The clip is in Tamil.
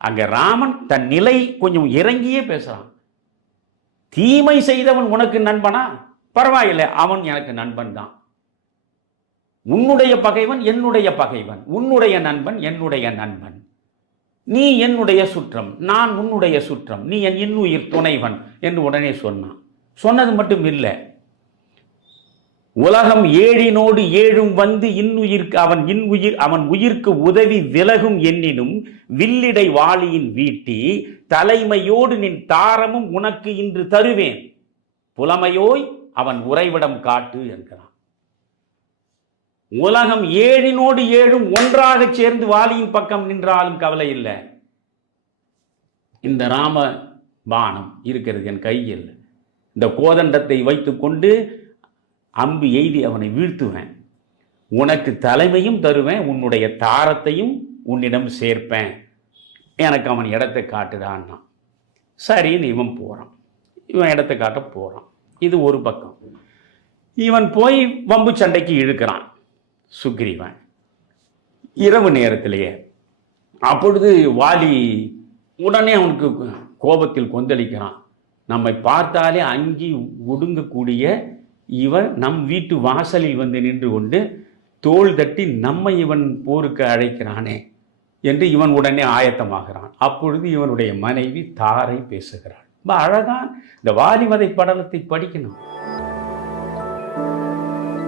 அங்கே ராமன் தன் நிலை கொஞ்சம் இறங்கியே பேசுகிறான் தீமை செய்தவன் உனக்கு நண்பனா? பரவாயில்லை அவன் எனக்கு நண்பன் தான். உன்னுடைய பகைவன் என்னுடைய பகைவன். உன்னுடைய நண்பன் என்னுடைய நண்பன். நீ என்னுடைய சுற்றம் நான் உன்னுடைய சுற்றம். நீ என் இன்னுயிர் துணைவன் என்று உடனே சொன்னான். சொன்னது மட்டும் இல்லை. உலகம் ஏழினோடு ஏழும் வந்து இன்னுயிர்க்கு அவன் இன்னுயிர் அவன் உயிர்க்கு உதவி விலகும் எண்ணினும் வில்லிடை வாளியின் வீட்டி தலைமையோடு நின் தாரமும் உனக்கு இன்று தருவேன். புலமையோய் அவன் உறைவிடம் காட்டு என்கிறான். உலகம் ஏழினோடு ஏழும் ஒன்றாக சேர்ந்து வாலியின் பக்கம் நின்றாலும் கவலை இல்லை. இந்த ராம பானம் இருக்கிறது என் கையில். இந்த கோதண்டத்தை வைத்துக்கொண்டு அம்பு எய்தி அவனை வீழ்த்துவேன். உனக்கு தலைமையும் தருவேன் உன்னுடைய தாரத்தையும் உன்னிடம் சேர்ப்பேன். எனக்கு அவன் இடத்தை காட்டுதான்னா சரின்னு இவன் போகிறான் இவன் இடத்தை காட்ட போகிறான் இது ஒரு பக்கம். இவன் போய் வம்பு சண்டைக்கு இழுக்கிறான். சுக்ரீவன் இரவு நேரத்திலேயே அப்பொழுது வாலி உடனே அவனுக்கு கோபத்தில் கொந்தளிக்கிறான். நம்மை பார்த்தாலே அங்கி ஒடுங்கக்கூடிய இவன் நம் வீட்டு வாசலில் வந்து நின்று கொண்டு தோள் தட்டி நம்மை இவன் போருக்கு அழைக்கிறானே என்று இவன் உடனே ஆயத்தமாகிறான். அப்பொழுது இவனுடைய மனைவி தாரை பேசுகிறாள். ரொம்ப அழகான் இந்த வாலிமதை படலத்தை படிக்கணும்.